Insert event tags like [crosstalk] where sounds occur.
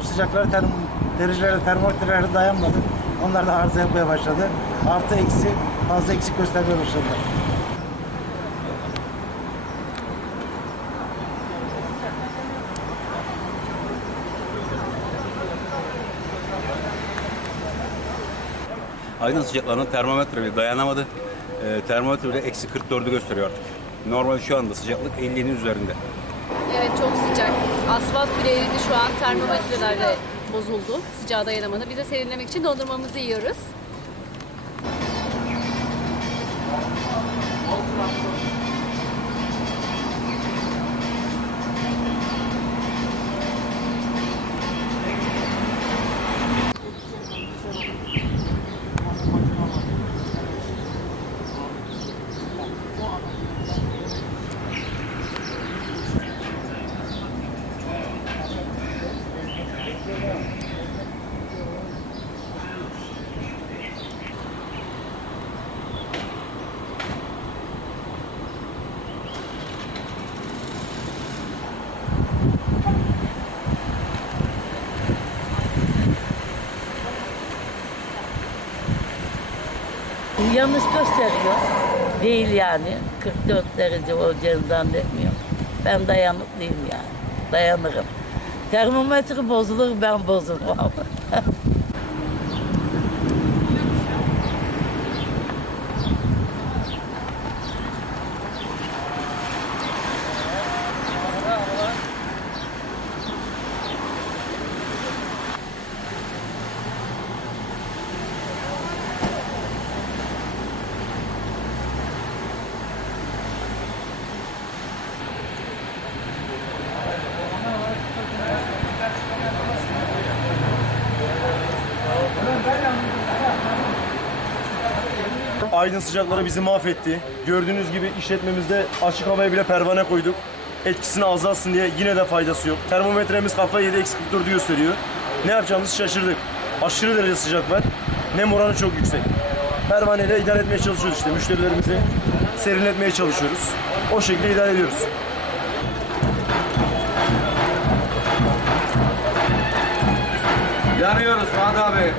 bu sıcaklara term derecelere, termometrelere dayanmadı. Onlar da arıza yapmaya başladı. Artı eksi, fazla eksik göstermeye başladılar. Aydın sıcaklarına termometre bile dayanamadı. Ee, termometre bile eksi 44'ü gösteriyor artık. Normal şu anda sıcaklık 50'nin üzerinde. Evet çok sıcak. Asfalt bile eridi şu an. Termometreler de bozuldu. Sıcağa dayanamadı. Biz de serinlemek için dondurmamızı yiyoruz. Yanlış gösteriyor. Değil yani. 44 derece olacağını zannetmiyorum. Ben dayanıklıyım yani. Dayanırım. Termometre bozulur ben bozulmam. [laughs] Aydın sıcakları bizi mahvetti. Gördüğünüz gibi işletmemizde açık havaya bile pervane koyduk. Etkisini azalsın diye yine de faydası yok. Termometremiz yedi, eksi 44'ü gösteriyor. Ne yapacağımızı şaşırdık. Aşırı derece sıcak var. Nem oranı çok yüksek. Pervaneyle idare etmeye çalışıyoruz işte. Müşterilerimizi serinletmeye çalışıyoruz. O şekilde idare ediyoruz. Yanıyoruz Fuat abi.